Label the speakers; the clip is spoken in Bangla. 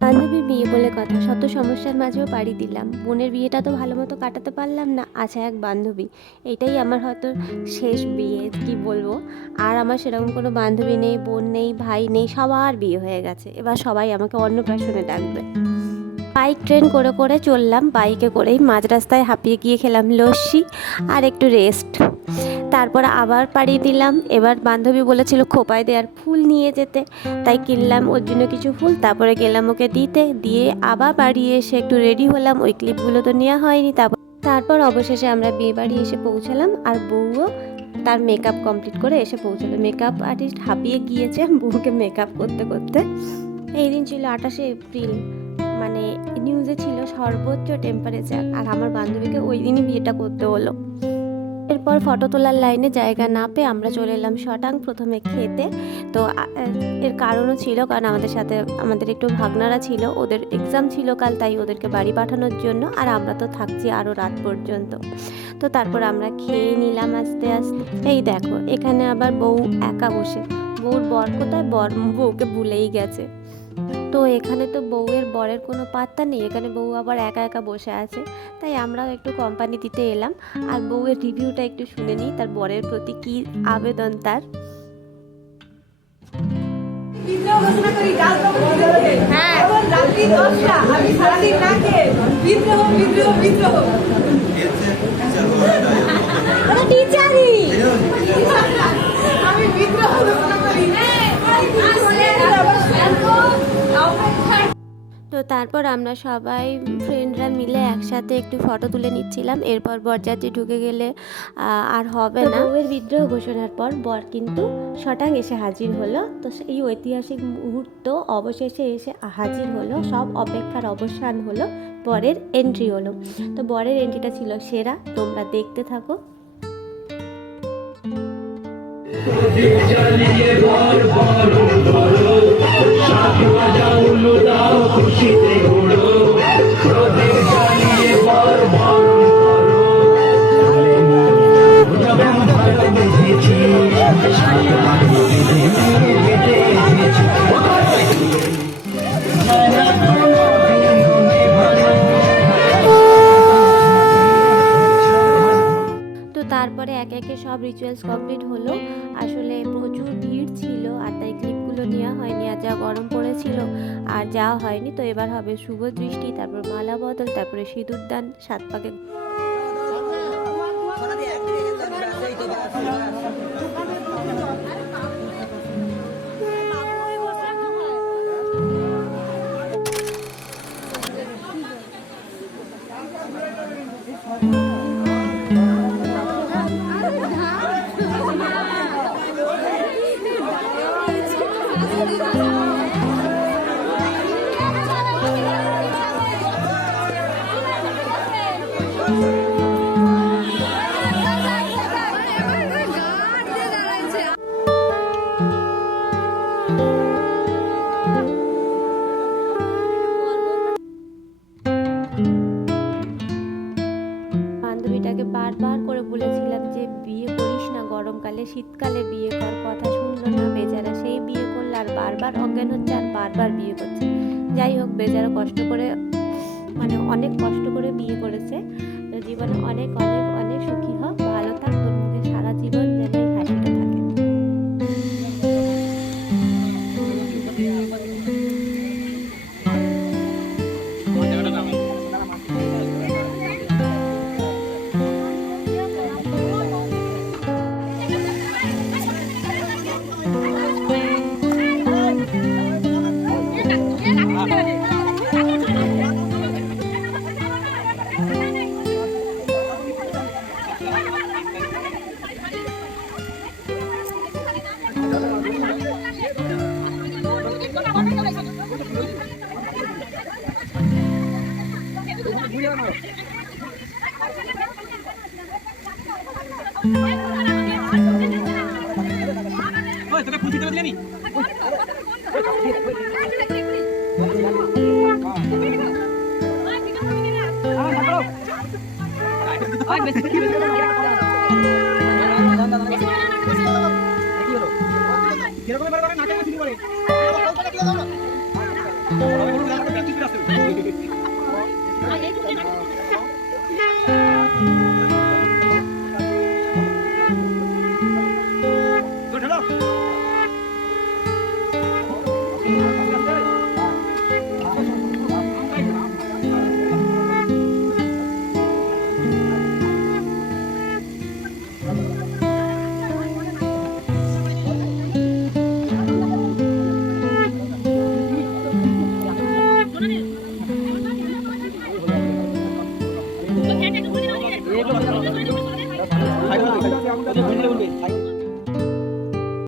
Speaker 1: বান্ধবীর বিয়ে বলে কথা, শত সমস্যার মাঝেও পাড়ি দিলাম। বোনের বিয়েটা তো ভালো মতো কাটাতে পারলাম না আছে এক বান্ধবী। এটাই আমার হয়তো শেষ বিয়ে, কি বলব? আর আমার সেরকম কোনো বান্ধবী নেই, বোন নেই, ভাই নেই, সবার বিয়ে হয়ে গেছে। এবার সবাই আমাকে অন্নপ্রাশনে ডাকবে। বাইক, ট্রেন করে করে চললাম, বাইকে করেই মাঝ রাস্তায় হাঁপিয়ে গিয়ে খেলাম লস্যি আর একটু রেস্ট। তারপর আবার পাড়িয়ে দিলাম। এবার বান্ধবী বলেছিল খোপায় দেওয়ার ফুল নিয়ে যেতে। তাই কিনলাম ওর জন্য কিছু ফুল, তারপরে গেলাম ওকে দিতে। দিয়ে আবার বাড়ি এসে একটু রেডি হলাম। ওই ক্লিপগুলো তো নেওয়া হয়নি। তারপর তারপর অবশেষে আমরা বিয়ে বাড়ি এসে পৌঁছালাম। আর বউও তার মেকআপ কমপ্লিট করে এসে পৌঁছালো। মেকআপ আর্টিস্ট হাঁপিয়ে গিয়েছে বউকে মেকআপ করতে করতে। এই দিন ছিল আঠাশে এপ্রিল। মানে নিউজে ছিল সর্বোচ্চ টেম্পারেচার আর আমার বান্ধবীকে ওই দিনই বিয়েটা করতে হলো। এরপর ফটো তোলার লাইনে জায়গা না পেয়ে আমরা চলে এলাম শটাং প্রথমে খেতে। তো এর কারণও ছিল কারণ আমাদের সাথে, আমাদের একটু ভাগনারা ছিল, ওদের এক্সাম ছিল কাল, তাই ওদেরকে বাড়ি পাঠানোর জন্য, আর আমরা তো থাকছি আরও রাত পর্যন্ত। তো তারপর আমরা খেয়ে নিলাম আস্তে আস্তে। এই দেখো, এখানে আবার বউ একা বসে, বউর বর কোথায়? বর বউকে ভুলেই গেছে। তো এখানে তো বউয়ের বরের কোনো পাত্তা নেই। এখানে বউ আবার একা একা বসে আছে। তাই আমরাও একটু কোম্পানি দিতে এলাম। আর বউয়ের রিভিউটা একটু শুনে নিই তার বরের প্রতি কি আবেদন তার।
Speaker 2: হ্যাঁ। এখন রাত্রি দশটা আমি সারাদিন না খেয়ে বিদ্রোহ বিদ্রোহ। বিদ্রোহ টিচারই আমি বিদ্রোহ ঘোষণা করি
Speaker 1: তো তারপর আমরা সবাই ফ্রেন্ডরা মিলে একসাথে একটু ফটো তুলে নিচ্ছিলাম। এরপর বরযাত্রী ঢুকে গেলে আর হবে না। বউয়ের বিদ্রোহ ঘোষণার পর বর কিন্তু শটাং এসে হাজির হলো। তো এই ঐতিহাসিক মুহূর্ত অবশেষে এসে হাজির হলো। সব অপেক্ষার অবসান হলো বরের এন্ট্রি হলো। তো বরের এন্ট্রিটা ছিল সেরা। তোমরা দেখতে থাকো। তো তারপরে একে একে সব রিচুয়ালস কমপ্লিট হলো। যা গরম পড়েছিল। আর যা হয়নি তো এবার হবে শুভ দৃষ্টি, তারপর মালা বদল, তারপরে সিঁদুর দান, সাত পাকে Thank you. গরমকালে শীতকালে বিয়ে কর, কথা শুনলো না বেচারা। সেই বিয়ে করলে আর বারবার অজ্ঞান হচ্ছে, আর বারবার বিয়ে করছে। যাই হোক, বেচারা কষ্ট করে মানে অনেক কষ্ট করে বিয়ে করেছে। জীবনে অনেক অনেক অনেক সুখী হোক।
Speaker 3: তোকে খুশি করে দিলানি কীরকম ব্যাপার নাকে খুশি করে